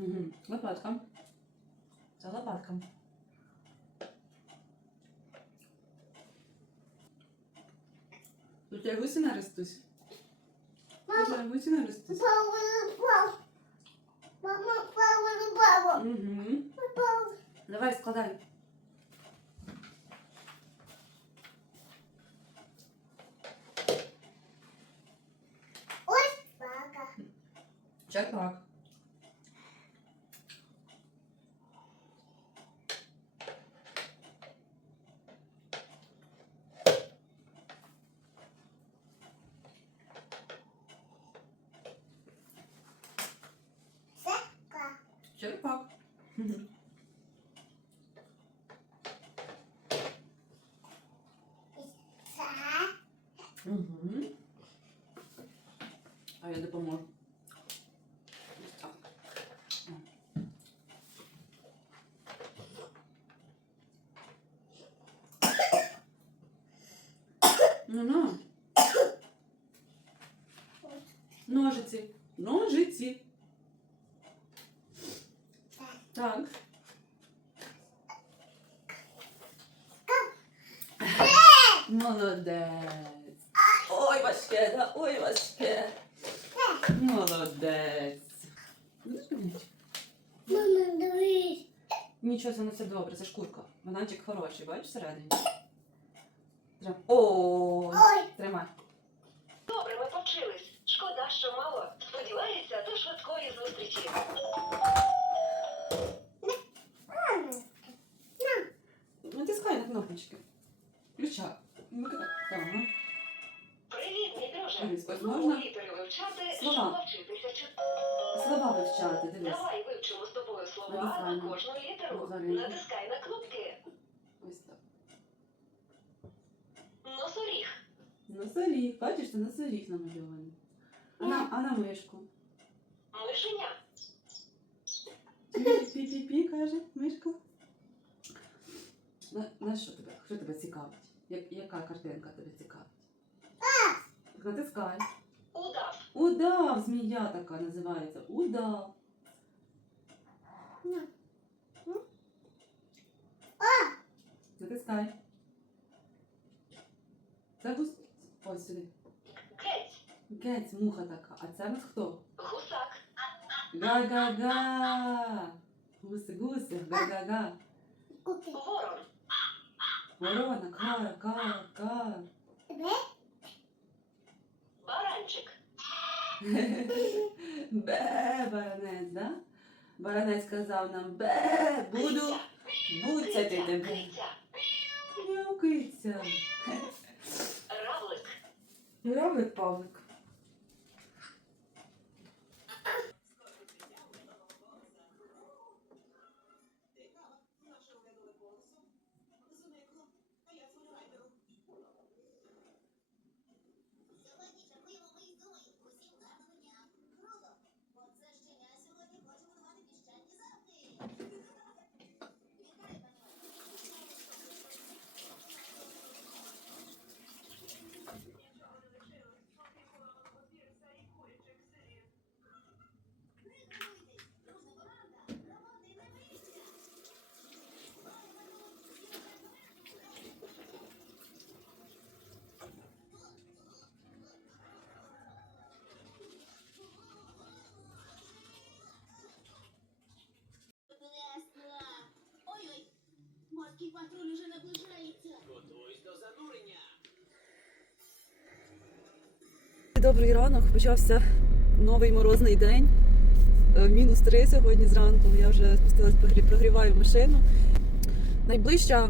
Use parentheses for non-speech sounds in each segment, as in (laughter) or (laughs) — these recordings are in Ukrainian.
Угу. Лопатка. Це лопатка. Тут я гусіна ростусь. Тут Мама, я гусіна ростусь. папа, папа. Мама, папа, папа. Угу. Папа. Давай складай. Ось папа. Чак-пак. Чак-пак. Це. Угу. А я допоможу. Ось. Ну, ну. Ножиці. Ножиці. Добре, це шкурка. Бананчик хороший, бачиш всередині. Трим- О, Ой, тримай. Добре, ми повчились. Шкода, що мало. Сподіваюся, до швидкої зустрічі. Натискай на кнопочки. Включай. Вмикай. Ось можна літери вивчати, Слова. щоб навчитися слова вивчати, дивись. Давай вивчимо з тобою слова на кожну літеру. Взагалі. Натискай на кнопки. Ось так. Носоріг. Носоріг. Бачиш, це носоріг намальований. А на, а на мишку. Мишеня. Пі-пі-пі, каже, мишка. На, на що тебе? Що тебе цікавить? Я- яка картинка тебе цікавить? Натискай. Удав. Удав, змія така називається. Удав. На. Натискай. Це гус. Ось сюди. Гець. Гець, муха така. А це у нас хто? Гусак. Га-га-га. Гуси, гуси, га-га-га. Ворон. Ворона, кара, кара, кара. Баранчик. Бе, баранець, да? Баранець сказав нам бе, буду буцяти тебе. Киця. Мяукиця. Равлик. Равлик Павлик. Патруль уже наближається! Готуйсь до занурення. Добрий ранок, почався новий морозний день. Е, Мінус три сьогодні зранку. Я вже спустилась, прогріваю машину. Найближча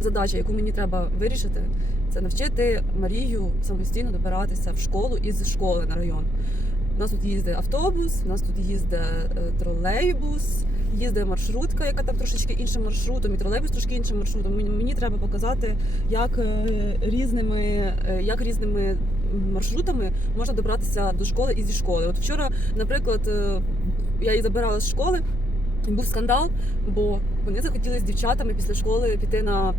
задача, яку мені треба вирішити, це навчити Марію самостійно добиратися в школу і з школи на район. У нас тут їздить автобус, у нас тут їздить е, тролейбус, їздить маршрутка, яка там трошечки іншим маршрутом, і тролейбус трошки іншим маршрутом. Мені, треба показати, як е, різними, е, як різними маршрутами можна добратися до школи і зі школи. От вчора, наприклад, е, я її забирала з школи. Був скандал, бо вони захотіли з дівчатами після школи піти на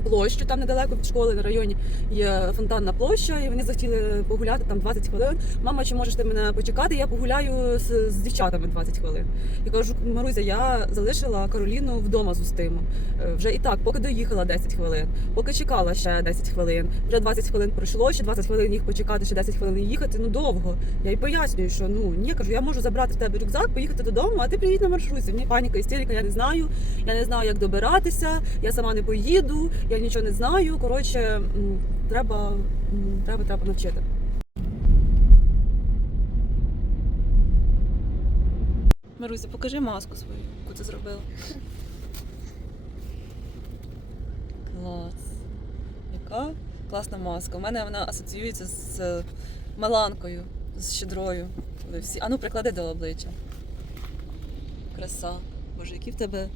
площу, там недалеко від школи на районі є фонтанна площа, і вони захотіли погуляти там 20 хвилин. Мама, чи можеш ти мене почекати? Я погуляю з, з дівчатами 20 хвилин. Я кажу, Марузя, я залишила Кароліну вдома з Устимом. Е, Вже і так, поки доїхала 10 хвилин, поки чекала ще 10 хвилин, вже 20 хвилин пройшло, ще 20 хвилин їх почекати, ще 10 хвилин їхати. Ну довго. Я їй пояснюю, що ну ні, кажу, я можу забрати в тебе рюкзак, поїхати додому, а ти приїдь на маршрутці. Мені паніка, істерика, я не знаю. Я не знаю, як добиратися, я сама не поїду, я нічого не знаю. Коротше, треба, треба, треба навчити. Маруся, покажи маску свою, яку ти зробила. Клас. Яка класна маска. У мене вона асоціюється з Маланкою, з щедрою. Коли всі... А приклади до обличчя. Краса. Боже, які в тебе,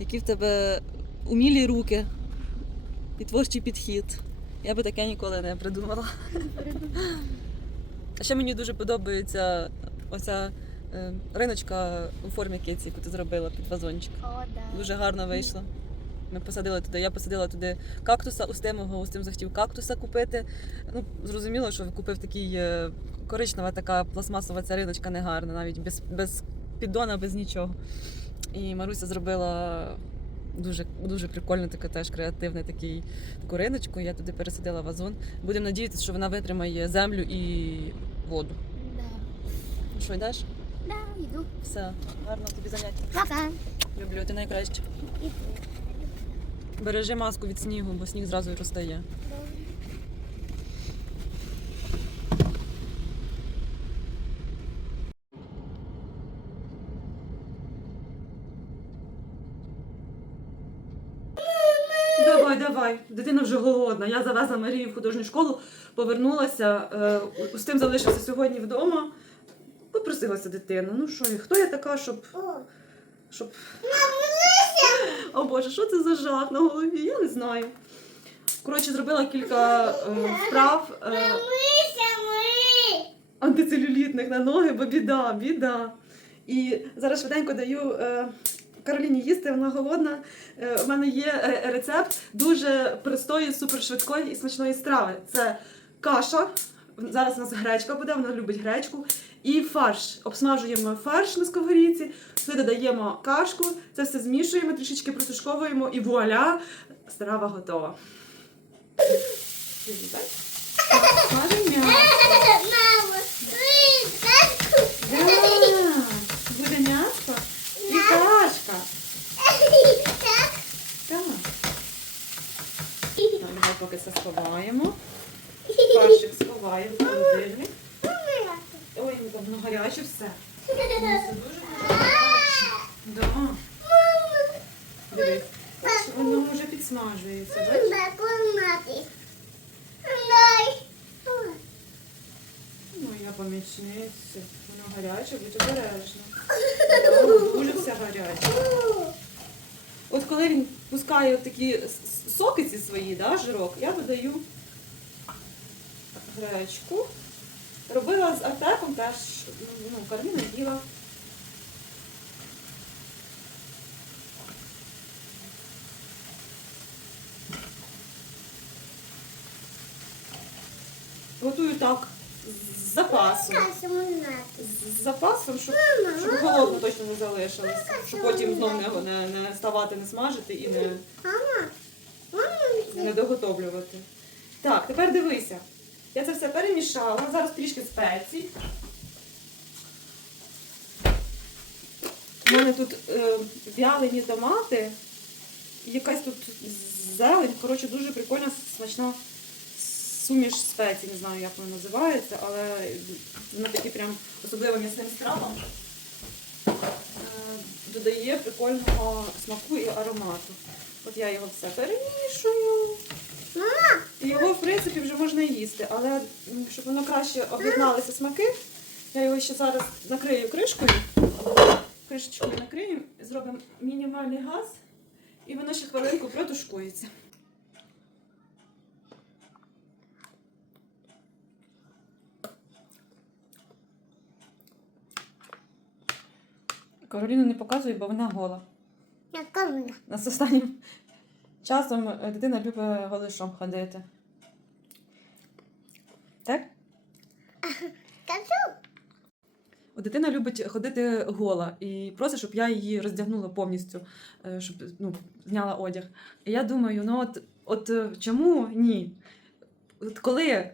які в тебе умілі руки і творчий підхід. Я би таке ніколи не придумала. А ще мені дуже подобається оця е, риночка у формі киці, яку ти зробила під вазончик. О, да. Дуже гарно вийшло. Ми посадили туди. Я посадила туди кактуса Устимого, Устим захотів кактуса купити. Ну, зрозуміло, що купив такий е, коричнева така пластмасова ця риночка негарна, навіть без, без піддона, без нічого. І Маруся зробила дуже, дуже прикольно, таке теж креативне такий, таку риночку. Я туди пересадила вазон. Будемо надіятися, що вона витримає землю і воду. Да. Що йдеш? Да, йду. Все, гарно тобі заняття. Пока. Люблю, ти найкраще. Бережи маску від снігу, бо сніг зразу і розтає. Давай. Дитина вже голодна. Я завезла Марію в художню школу, повернулася. Е, з тим залишився сьогодні вдома. Попросилася дитина. Ну що, хто я така, щоб. Щоб... О Боже, що це за жах на голові? Я не знаю. Коротше, зробила кілька е, вправ е, антицелюлітних на ноги, бо біда, біда. І зараз швиденько даю е, Кароліні їсти, вона голодна. Е, у мене є е, рецепт дуже простої, супершвидкої і смачної страви. Це каша. Зараз у нас гречка буде, вона любить гречку. І фарш. Обсмажуємо фарш на сковорідці, сюди додаємо кашку, це все змішуємо, трішечки протушковуємо і вуаля! Страва готова. (laughs) Смаження. Мамо, ми татку. Буде м'ясо і кашка. Так. Так. Так, Давай поки це сховаємо. Фаршик сховаємо в холодильник. Ой, ну там воно гаряче все. Це дуже гаряче. Да. Дивись. Бачиш, Воно вже підсмажується. Бачиш? Моя помічниця. Воно гаряче, будь обережна. Воно дуже все гаряче. От коли він пускає такі соки ці свої, да, жирок, я додаю гречку. Робила з артепом теж, ну, карміна їла. Готую так з запасом. З запасом, щоб, щоб голодно точно не залишилось. Щоб потім знов не, не, не ставати, не смажити і не, не доготовлювати. Так, тепер дивися. Я це все перемішала. Зараз трішки спецій. У мене тут е, вялені томати, якась тут зелень. Коротше, дуже прикольна, смачна суміш спецій. Не знаю, як вона називається, але вона такі прям особливо м'ясним стравам е, додає прикольного смаку і аромату. От я його все перемішую. І його, в принципі, вже можна їсти, але щоб воно краще об'єдналися смаки, я його ще зараз накрию кришкою. Кришечкою накрию, зробимо мінімальний газ, і воно ще хвилинку протушкується. Кароліну не показує, бо вона гола. На кому? Нас останнім часом е, дитина любить голишом ходити. Так? Кажу. От Дитина любить ходити гола і просить, щоб я її роздягнула повністю, е, щоб ну, зняла одяг. І я думаю, ну от, от е, чому ні? От коли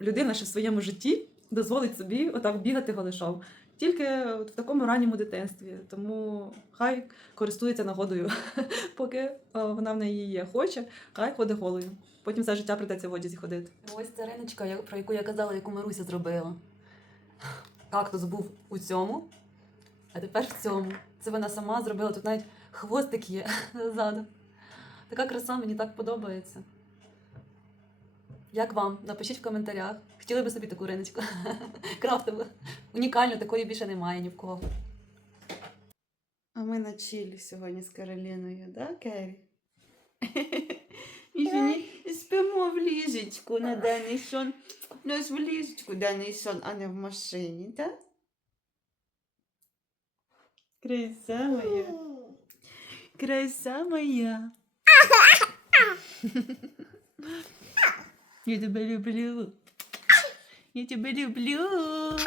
людина ще в своєму житті дозволить собі отак бігати голишом, тільки от в такому ранньому дитинстві. Тому хай користується нагодою, (laughs) поки е, вона в неї є. Хоче, хай ходить голою. Потім все життя придеться в одязі ходити. Ось ця риночка, про яку я казала, яку Маруся зробила. Кактус був у цьому, а тепер в цьому. Це вона сама зробила. Тут навіть хвостик є (laughs) ззаду. Така краса мені так подобається. Як вам? Напишіть в коментарях. Хотіли би собі таку риночку. (laughs) Крафтову. Унікально, такої більше немає ні в кого. А ми на чилі сьогодні з Кароліною, да, Кері? (laughs) І сьогодні спимо в ліжечку на даний сон. У нас в ліжечку даний сон, а не в машині, так? Краса моя. Краса моя. (laughs) Я тебе люблю. Я тебе люблю. (laughs)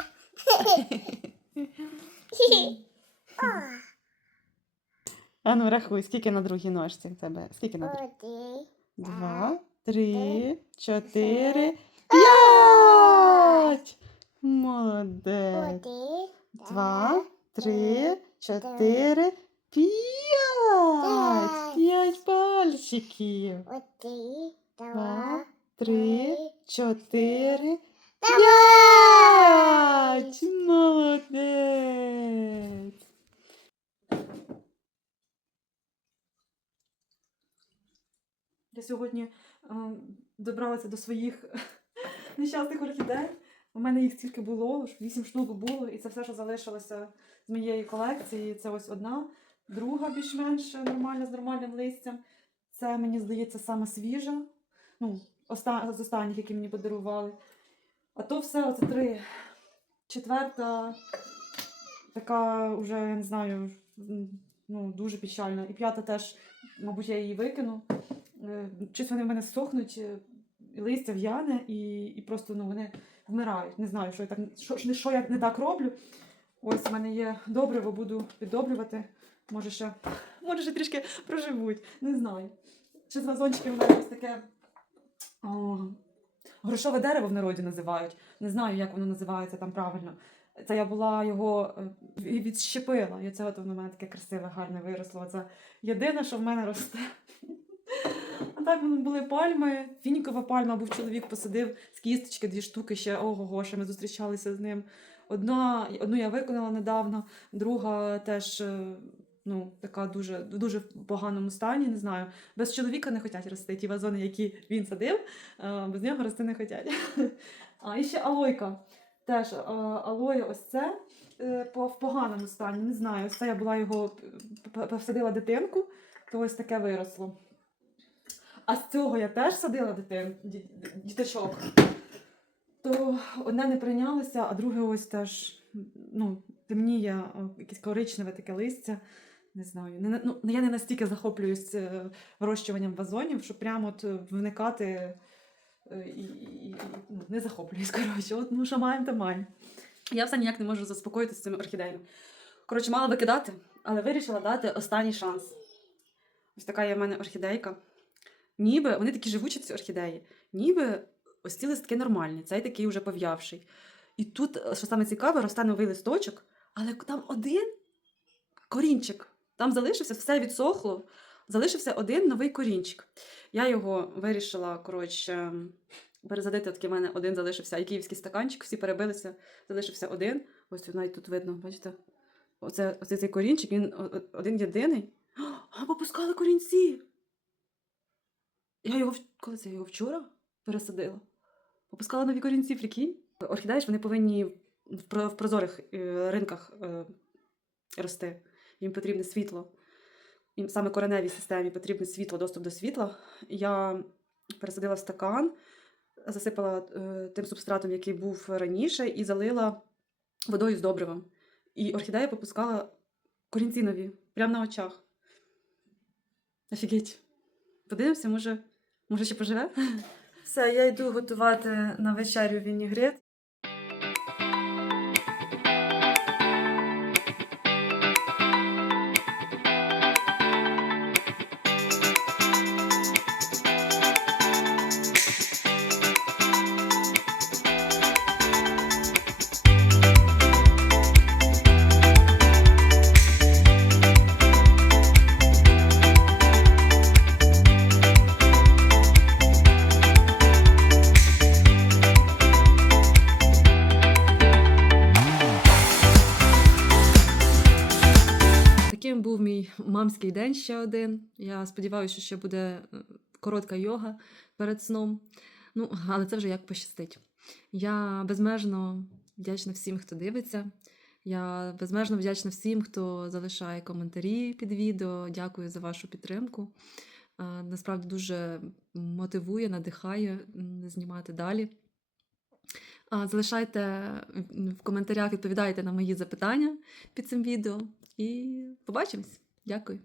А ну рахуй, скільки на другій ножці в тебе? Скільки на другій? Два, три, чотири, п'ять. Молодець. Два, три, чотири, п'ять. П'ять пальчиків. Один. Два, Два. Три, чотири, п'ять. Молодець. Я сьогодні е, добралася до своїх (laughs) нещасних орхідей. У мене їх стільки було, вісім штук було, і це все, що залишилося з моєї колекції. Це ось одна, друга більш-менш нормальна з нормальним листям. Це, мені здається, саме свіжа. Ну, оста- з останніх, які мені подарували. А то все, оце три. Четверта, така вже, я не знаю, ну, дуже печальна. І п'ята теж, мабуть, я її викину. Е, Щось вони в мене сохнуть, е, листя в'яне, і, і просто ну, вони вмирають. Не знаю, що я так що- що я не так роблю. Ось в мене є добриво, буду піддобрювати. Може ще, може ще трішки проживуть. Не знаю. Ще з вазончиків у мене ось таке о, грошове дерево в народі називають. Не знаю, як воно називається там правильно. Це я була його е, відщепила. І це в мене таке красиве, гарне виросло. Це єдине, що в мене росте. А так були пальми. Фінікова пальма був чоловік, посадив з кісточки дві штуки ще ого-го, ще ми зустрічалися з ним. Одна, одну я виконала недавно, друга теж е, ну, така дуже, в поганому стані, не знаю. Без чоловіка не хочуть рости. Ті вазони, які він садив, е, без нього рости не хочуть. А і ще алойка. Теж е, алоє ось це е, в поганому стані. Не знаю. Ось це я була його посадила дитинку, то ось таке виросло. А з цього я теж садила дитин, діточок. То одне не прийнялося, а друге ось теж ну, темніє, якесь коричневе таке листя. Не знаю. Не, ну, я не настільки захоплююсь е, вирощуванням вазонів, щоб прямо от е, вникати е, і, і, ну, не захоплююсь. (laughs) Коротше, от ну що маємо, то маємо. Я все ніяк не можу заспокоїтися з цими орхідеями. Коротше, мала викидати, але вирішила дати останній шанс. Ось така є в мене орхідейка. Ніби вони такі живучі, ці орхідеї. Ніби ось ці листки нормальні, цей такий вже пов'явший. І тут, що саме цікаве, росте новий листочок, але там один корінчик. Там залишився, все відсохло. Залишився один новий корінчик. Я його вирішила, коротше, перезадити. Такий в мене один залишився, і київський стаканчик, всі перебилися, залишився один. Ось навіть тут видно, бачите? Оце, оце цей корінчик, він один єдиний. А, попускали корінці! Я його коли це я його вчора пересадила. Попускала нові корінці, прикинь. Орхідеї ж вони повинні в прозорих е, ринках е, рости. Їм потрібне світло. Їм саме кореневій системі потрібне світло, доступ до світла. Я пересадила в стакан, засипала е, тим субстратом, який був раніше, і залила водою з добривом. І орхідея попускала Корінці нові, прямо на очах. Офігеть. Подивимося, може, може ще поживе? Все, я йду готувати на вечерю вінігрет. Мамський день ще один. Я сподіваюся, що ще буде е, коротка йога перед сном. Ну, але це вже як пощастить. Я безмежно вдячна всім, хто дивиться. Я безмежно вдячна всім, хто залишає коментарі під відео. Дякую за вашу підтримку. Е, Насправді дуже мотивує, надихає знімати далі. Залишайте в- в коментарях, відповідайте на мої запитання під цим відео. І побачимось. Дякую.